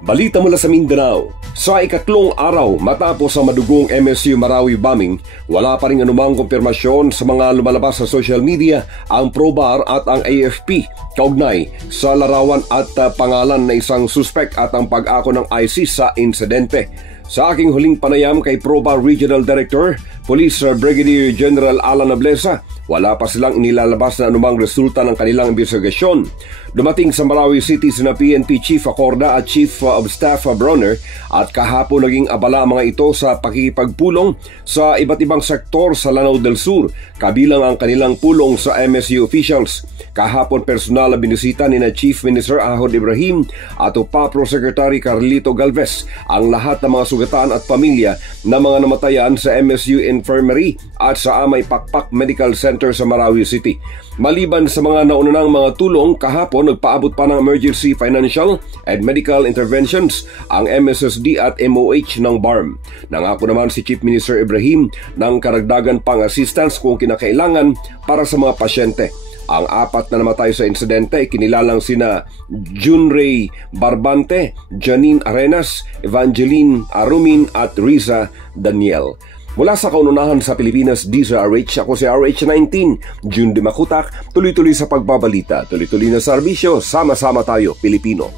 Balita mula sa Mindanao. Sa ikatlong araw matapos ang madugong MSU Marawi bombing, wala pa rin anumang kumpirmasyon sa mga lumalabas sa social media ang PROBAR at ang AFP kaugnay sa larawan at pangalan na isang suspect at ang pag-ako ng ISIS sa insidente. Sa aking huling panayam kay PROBAR Regional Director, Police Brigadier General Alan Ablesa, wala pa silang inilalabas na anumang resulta ng kanilang investigasyon. Dumating sa Marawi City sina PNP Chief Acorda at Chief of Staff Bronner at kahapon naging abala mga ito sa pakikipagpulong sa iba't ibang sektor sa Lanao del Sur, kabilang ang kanilang pulong sa MSU officials. Kahapon personal na binisita ni na Chief Minister Ahod Ibrahim at UPAPRO Secretary Carlito Galvez ang lahat ng mga sugatan at pamilya na mga namatayan sa MSU Infirmary at sa Amay Pakpak Medical Center sa Marawi City. Maliban sa mga naunang mga tulong, kahapon nagpaabot pa ng emergency financial and medical interventions ang MSSD at MOH ng BARM. Nangako naman si Chief Minister Ibrahim ng karagdagan pang assistance kung kinakailangan para sa mga pasyente. Ang apat na namatay sa insidente ay kinilalang sina Junray Barbante, Janine Arenas, Evangeline Arumin at Riza Daniel. Mula sa kaununahan sa Pilipinas, DZRH, ako si RH19, June Dimakutak, tuloy-tuloy sa pagbabalita, tuloy-tuloy na serbisyo, sama-sama tayo, Pilipino.